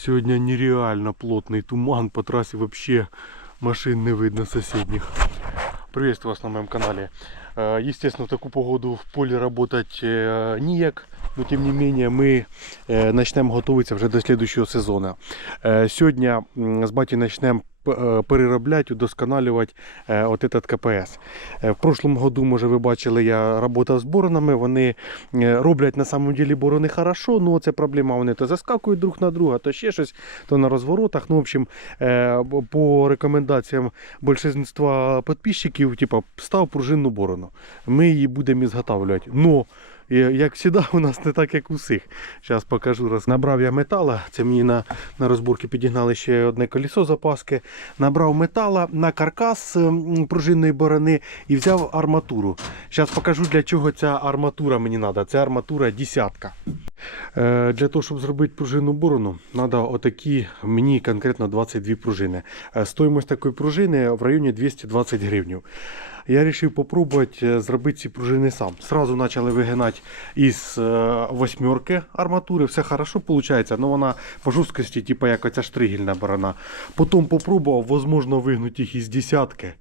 Сьогодні нереально плотний туман, по трасі вообще машин не видно соседних. Приветствую вас на моем канале. Э, Естественно, в такую погоду в поле работать э, ніяк, но тем не менее мы э, начнем готуватися вже до следующего сезону. Э, Сьогодні м, з баті почнемо переробляти, удосконалювати е, от этот КПС. Е, В прошлом году, може, ви бачили, я працював з боронами. Вони е, роблять на самом деле борони хорошо, ну це проблема. Вони то заскакують друг на друга, то ще щось, то на розворотах. Ну, в общем, е, по рекомендаціям більшинства підписчиків, типа, став пружинну борону. Ми її будемо ізготавлювати. Но і, як завжди, у нас не так, як у всіх. Зараз покажу. Раз. Набрав я метала. Це мені на, на розборки підігнали ще одне колесо запаски. Набрав метала на каркас пружинної борони і взяв арматуру. Зараз покажу, для чого ця арматура мені треба. Це арматура десятка. Е, Для того, щоб зробити пружинну борону, треба отакі, мені конкретно 22 пружини. Е, Стоїмость такої пружини в районі 220 гривень. Я вирішив спробувати зробити ці пружини сам. Сразу почали вигинати із е, восьмерки арматури. Все хорошо виходить, але вона по жорсткості, типу як оця штригельна борона. Потім попробував, можливо, вигнути їх із десятки.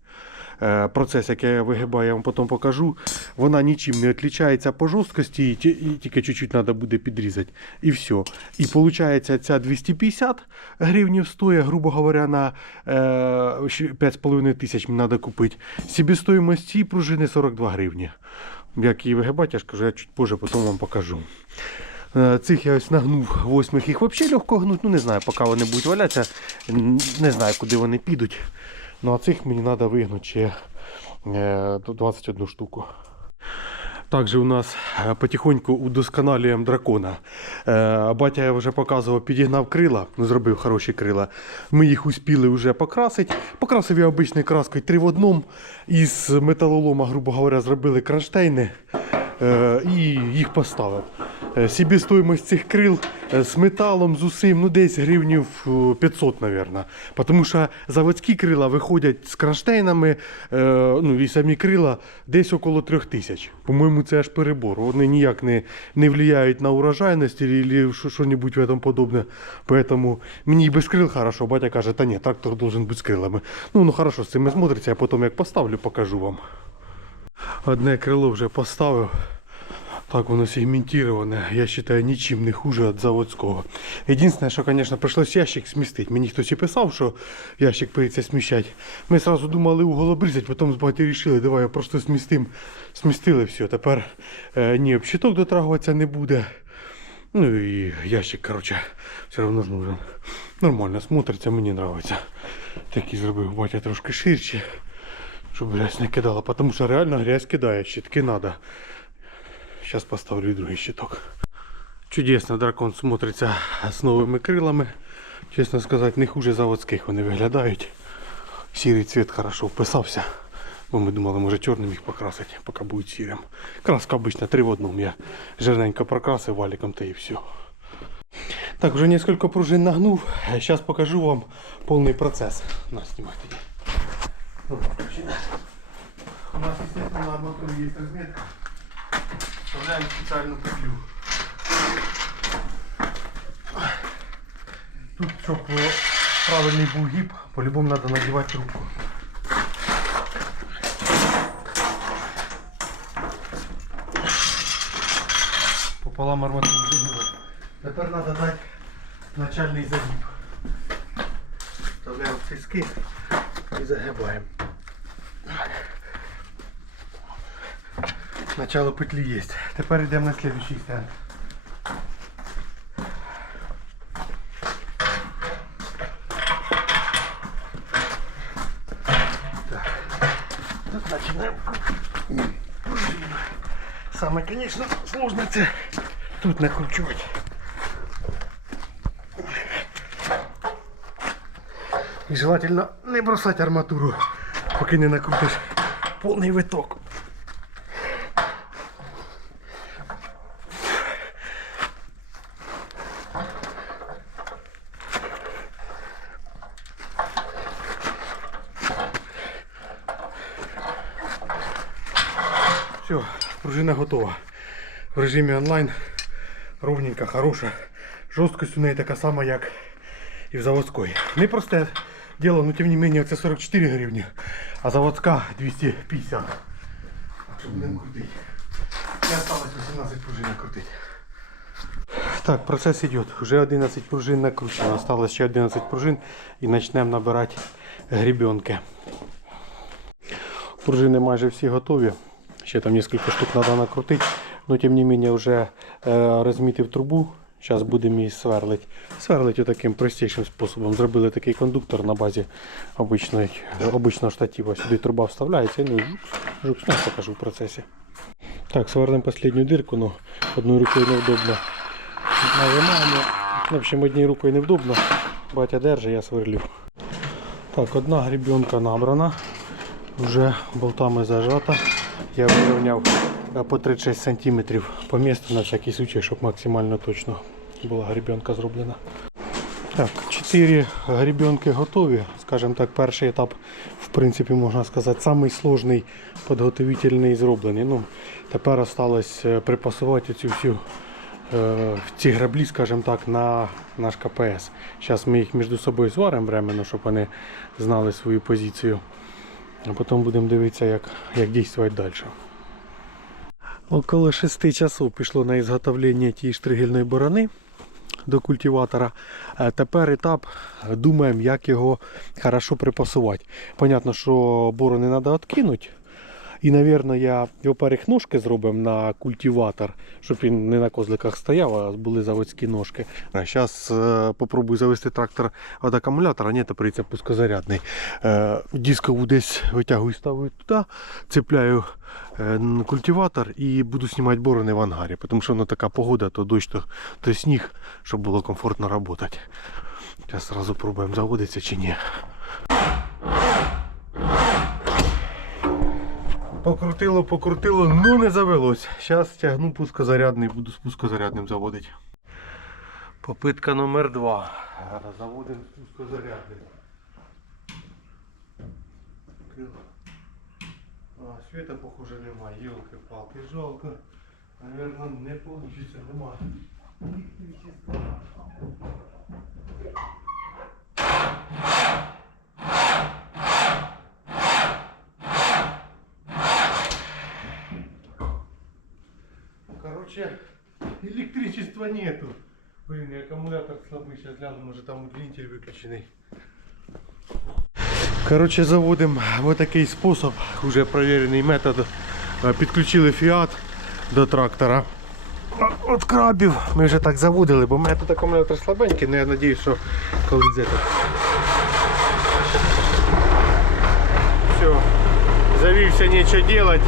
Е, Процес, який я вигибаю, я вам потім покажу. Вона нічим не відрізняється по жорсткості, і тільки чуть-чуть треба буде підрізати. І все. І виходить, ця 250 гривень стоїть, грубо говоря, на е, 5,5 тисяч мені треба купити. Себестоїмость цієї пружини 42 гривні. Як її вигибати, я ж кажу, я чуть позже потім вам покажу. Е, Цих я ось нагнув восьмих, їх взагалі легко гнуть. Ну не знаю, поки вони будуть валятися. Не знаю, куди вони підуть. Ну а цих мені треба вигнути ще е, 21 штуку. Також у нас е, потихоньку удосконалюємо дракона. Е, Батя я вже показував, підігнав крила, ну, зробив хороші крила. Ми їх успіли вже покрасити. Покрасив я обичною краскою 3 в одному. Із металолома, грубо говоря, зробили кронштейни е, і їх поставив. Е, Себестоїмость цих крил е, з металом, з усім, ну десь гривнів е, 500, мабуть. Тому що заводські крила виходять з кронштейнами, е, ну і самі крила десь около 3000. По-моєму, це аж перебор. Вони ніяк не, не впливають на урожайність або що-небудь в этом подобне. Поэтому мені без крил хорошо. Батя каже, та ні, трактор должен бути з крилами. Ну, ну хорошо, з цим смотриться, я потім як поставлю, покажу вам. Одне крило вже поставив. Так, воно сегментироване, я вважаю, нічим не хуже від заводського. Єдине, що, звісно, прийшлось ящик змістити. Мені хтось і писав, що ящик прийдеться сміщати. Ми одразу думали угол обрізати, потім з вирішили, давай я просто змістим. Смістили все. Тепер е, ні, общиток дотрагуватися не буде. Ну і ящик, коротше, все одно ж нужен. Нормально смотриться, мені подобається. Такий зробив батя трошки ширше, щоб грязь не кидала, тому що реально грязь кидає, щитки треба. Сейчас поставлю и другий щиток. Чудесно, дракон смотрится с новыми крилами. Чесно сказати, не хуже заводських вони виглядають. Сірий цвет хорошо вписався. Бо ми думали, може чорним їх покрасити, поки будуть сірим. Краска обычно три в одному. Я жирненько прокрасив валиком та і все. Так, уже несколько пружин нагнув. Сейчас покажу вам полный процесс. На, снимай тоді. Ну, пружина. У нас, естественно, на арматуре есть разметка. Вставляем специальную петлю. Тут, щоб е, правильний був гіб, по-любому надо надівати трубку. Пополам арматуру зігнули. Тепер треба дати начальний загиб. Вставляємо в тиски і загибаємо. Начало петлі є. Тепер йдемо на следующий стенд. Тут починаємо. Саме, звісно, сложно тут накручувати. І желательно не бросати арматуру, поки не накрутиш повний виток. Все, пружина готова. В режимі онлайн. Ровненька, хороша. Жорсткость у неї така сама, як і в заводської. Непросте діло, ну тим не менее це 44 гривні, а заводська 250. Так що будемо крутити. І осталось 18 пружин накрутити. Так, процес идет. Уже 11 пружин накручено. Осталось ще 11 пружин і почнемо набирати гребенки. Пружини майже всі готові. Ще там кілька штук треба накрутити. Но тим не менее вже е, розмітив трубу. Зараз будемо її сверлити. Сверлити таким простішим способом. Зробили такий кондуктор на базі обичної, обичного штатива. Сюди труба вставляється. Ну, і жук, жук, ну, покажу в процесі. Так, сверлимо останню дирку, но одною рукою неудобно. Нажимаємо. В общем, однією рукою невдобно. Батя держить, я сверлю. Так, одна гребенка набрана. Вже болтами зажата. Я вирівняв е, по 36 см по місту на всякий случай, щоб максимально точно була гребенка зроблена. Так, 4 гребенки готові. Скажімо так, перший етап, в принципі, можна сказати, самий сложний підготовительний зроблений. Ну, тепер осталось е, припасувати цю всю е, ці граблі, скажімо так, на наш КПС. Зараз ми їх між собою зваримо временно, щоб вони знали свою позицію. А потім будемо дивитися, як, як діяти далі. Около 6 часов пішло на ізготовлення тієї штригельної борони до культиватора. Е, Тепер етап думаємо, як його хорошо припасувати. Понятно, що борони треба відкинути. І, мабуть, я, во-первых, ножки зробимо на культиватор, щоб він не на козликах стояв, а були заводські ножки. А зараз е, попробую завести трактор від акумулятора, ні, то прийде пускозарядний. Е, дискову десь витягую, ставлю туди, цепляю е, культиватор і буду знімати борони в ангарі, тому що ну, така погода, то дощ, то, то сніг, щоб було комфортно працювати. Зараз одразу заводиться чи ні. Покрутило, покрутило, ну не завелось. Зараз тягну пускозарядний, буду з пускозарядним заводити. Попитка номер два. Заводимо з пускозарядним. А, света, похоже, немає. Йолки-палки, жалко. Наверно, не вийде, немає. Короче, электричества нету. Блин, и аккумулятор слабый. Сейчас гляну, может там удлинитель выключенный. Короче, заводим вот такий способ, уже проверенный метод. Е, Підключили фіат до трактора. О- От крабів ми вже так заводили, бо в мене тут акумулятор слабенький, але я сподіваюся, що коли це так. Все, завівся нічого делать.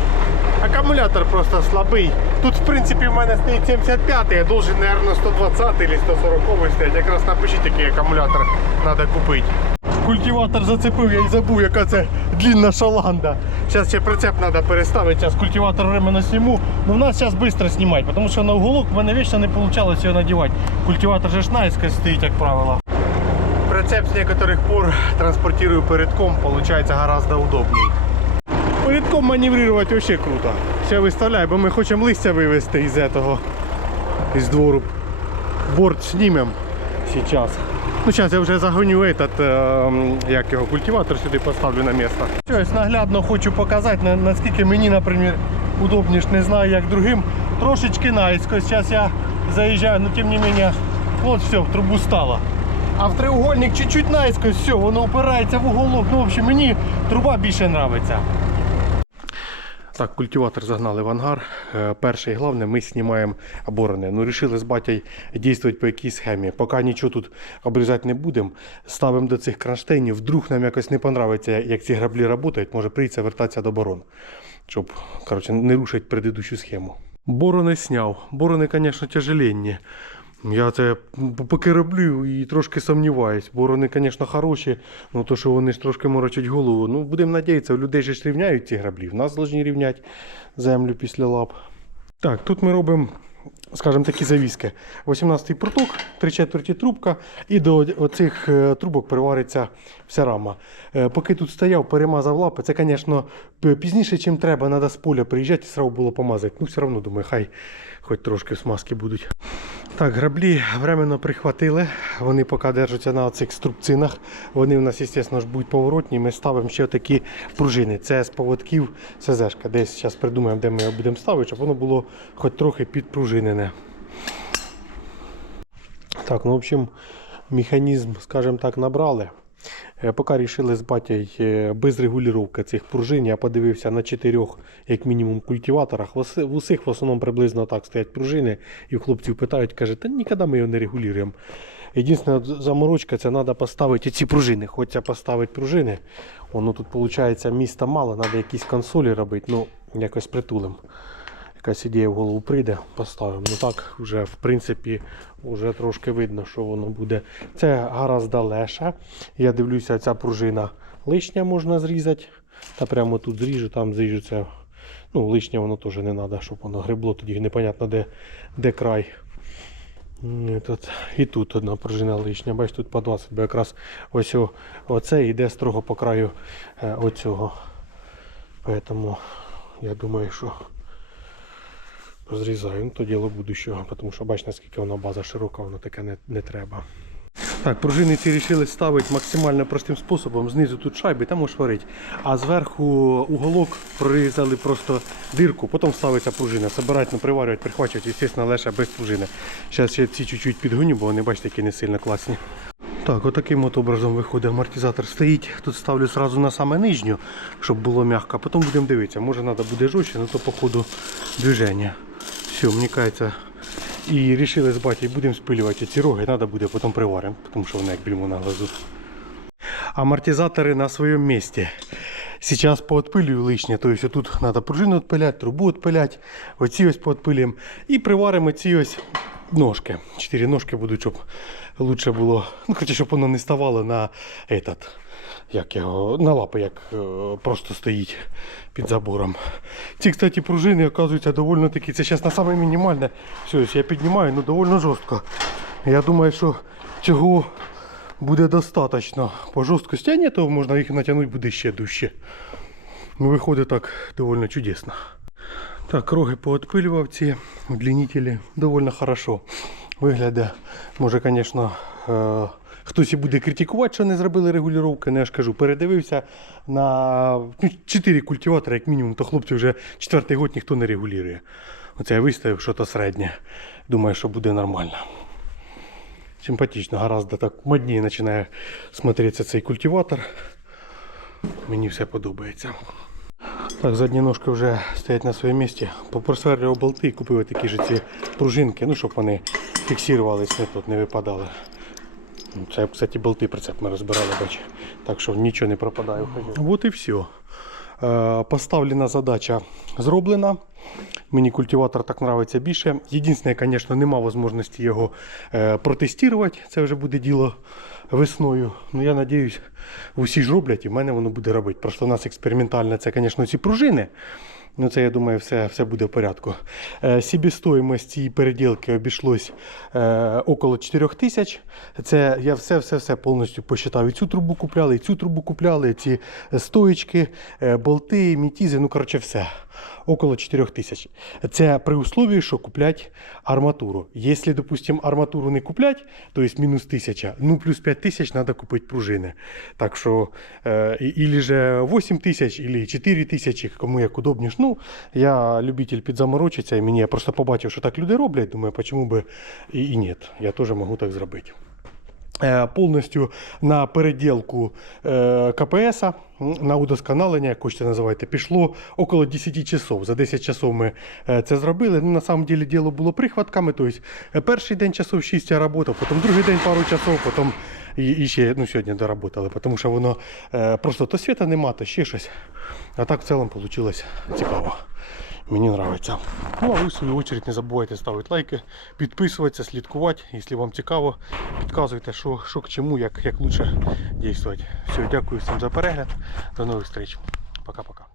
Акумулятор просто слабий. Тут в принципі в мене стоїть 75 я должен, наверное, 120 или 140 стоять. Якраз напишіть, який акумулятор треба купити. Культиватор зацепив, я і забув, яка це длинна шаланда. Зараз ще прицеп треба переставити, зараз культиватор временно сніму. Ну в нас зараз швидко знімати, тому що на уголок в мене вічно не вийшло його надівати. Культиватор же ж наискось стоїть, як правило. Прицеп з некоторых пор транспортирую передком, получается гораздо удобней. Передком маневрировать вообще круто. Ще виставляю, бо ми хочемо листя вивезти із этого, із двору. Борт знімем сейчас. Ну, зараз я вже загоню этот, е, як його, культиватор сюди поставлю на місце. Ось наглядно хочу показати, на- наскільки мені, наприклад, удобніше, не знаю, як другим. Трошечки наискось. Зараз я заїжджаю, но тим не менее, от все, в трубу стало. А в треугольник чуть-чуть наискось, все, воно упирається в уголок. Ну, в общем, мені труба більше подобається. Так, культиватор загнали в ангар. Е, Перше і головне, ми знімаємо оборони. Ну, вирішили з батьком діяти по якійсь схемі. Поки нічого тут обрізати не будемо, ставимо до цих кронштейнів. Вдруг нам якось не подобається, як ці граблі працюють, може прийдеться вертатися до борон, щоб коротше, не рушити предыдущу схему. Борони сняв. Борони, звісно, тяжеленні. Я це поки роблю і трошки сумніваюсь. Борони, звісно, хороші, але то, що вони ж трошки морочать голову. Ну, будемо надіятися, у людей же ж рівняють ці граблі. В нас повинні рівняти землю після лап. Так, тут ми робимо, скажімо, такі завіски. 18-й проток, 3 четверті трубка, і до оцих е, трубок привариться вся рама. Е, Поки тут стояв, перемазав лапи. Це, звісно, пізніше, чим треба, треба з поля приїжджати і сразу було помазати. Ну, все одно, думаю, хай хоч трошки смазки будуть. Так, граблі временно прихватили. Вони поки держаться на цих струбцинах. Вони в нас, звісно ж, будуть поворотні. Ми ставимо ще такі пружини. Це з поводків СЗшка. Десь зараз придумаємо, де ми його будемо ставити, щоб воно було хоч трохи підпружинене. Так, ну в общем, механізм, скажімо так, набрали. Е, Поки рішили з батьком е, без регулювання цих пружин, я подивився на чотирьох, як мінімум, культиваторах. В усіх в основному приблизно так стоять пружини, і хлопців питають, каже, та ніколи ми його не регулюємо. Єдине заморочка, це треба поставити ці пружини. Хочеться поставити пружини. Воно тут виходить міста мало, треба якісь консолі робити, ну якось притулим. Якась ідея в голову прийде, поставимо. Ну так, вже в принципі, вже трошки видно, що воно буде. Це гаразд легше. Я дивлюся, ця пружина лишня можна зрізати. Та прямо тут зріжу, там зріжу це. Ну, лишнє воно теж не треба, щоб воно грибло, тоді непонятно, де, де край. Тут, і тут одна пружина лишня. Бачиш, тут по 20, бо якраз ось оце йде строго по краю е, оцього. Поэтому я думаю, що Розрізаю, ну то діло будущого, тому що бач, наскільки вона база широка, воно таке не, не треба. Так, пружини ці вирішили ставити максимально простим способом. Знизу тут шайби, там можеш варити. А зверху уголок прорізали просто дирку, потім ставиться пружина. Собирати, приварювати, прихвачувати, звісно, лише без пружини. Зараз ще ці чуть-чуть підгоню, бо вони, бачите, які не сильно класні. Так, отаким от образом виходить амортизатор стоїть. Тут ставлю сразу на саме нижню, щоб було м'яко. Потім будемо дивитися, може треба буде жорстче, але то по ходу движення. Все, мені кажеться. І вирішили з батьком, будемо спилювати ці роги, треба буде потім приваримо, тому що вони як більмо на глазу. Амортизаторы на своем месте. Сейчас поотпилюю лишнє, то есть тут треба пружину відпиляти, трубу відпиляти, оці ось поотпилюємо і приваримо ці ось ножки. Чотири ножки будуть, щоб лучше було, ну хоча щоб воно не ставало на этот, як його, на лапи, як е, просто стоїть під забором. Ці, кстати, пружини, оказуються, доволі такі, це зараз на саме мінімальне. Все, я піднімаю, ну доволі жорстко. Я думаю, що цього буде достатньо по жорсткості, ні, то можна їх натягнути буде ще дужче. Ну, виходить так доволі чудесно. Так, роги поотпилював ці удлінителі доволі хорошо. Виглядає, може, звісно, хтось і буде критикувати, що не зробили регулювання, я ж кажу, передивився на ну, 4 культиватори, як мінімум, то хлопці вже четвертий год ніхто не регулює. Оце я виставив щось середнє. Думаю, що буде нормально. Симпатично, гораздо так модніше починає смотреться цей культиватор. Мені все подобається. Так, задні ножки вже стоять на своєму місці. Попросверлював болти і купив такі ж ці пружинки, ну, щоб вони фіксувались, не тут не випадали. Ну, Це, кстати, болти прицеп ми розбирали, бач. Так що нічого не пропадає. От і все. Поставлена задача зроблена. Мені культиватор так подобається більше. Єдине, звісно, нема можливості його е, протестувати. Це вже буде діло весною. Ну я сподіваюся, усі ж роблять і в мене воно буде робити. Просто у нас експериментально це, звісно, ці пружини. Ну, це, я думаю, все, все буде в порядку. Сібістоїмость цієї переділки обійшлось е, около 4 тисяч. Це я все-все-все повністю посчитав. І цю трубу купляли, і цю трубу купляли, ці стоїчки, е, болти, мітізи, ну, коротше, все. Около 4 тисяч. Це при условии, що куплять арматуру. Якщо, допустим, арматуру не куплять, то есть мінус 1000, ну плюс 5 тисяч треба купити пружини. Так що, ілі же 8 тисяч, ілі 4 тисячі, кому як удобніше. Ну, я любитель підзаморочитися, і мені я просто побачив, що так люди роблять. Думаю, чому би і ні. Я теж можу так зробити. Е, Повністю на переділку е, КПС, на удосконалення, як хочете називайте, пішло около 10 часов. За 10 часов ми е, це зробили. Ну, на самом деле діло було прихватками. Тобто, перший день часов 6 я потім другий день пару часов, потім і, і ще ну, сьогодні доработали, тому що воно просто то світа нема, то ще щось. А так в цілому вийшло цікаво. Мені подобається. Ну а ви в свою очередь не забувайте ставити лайки, підписуватися, слідкувати. Якщо вам цікаво, підказуйте, що, що к чому, як, як лучше діяти. Все, дякую всім за перегляд. До нових зустріч. Пока-пока.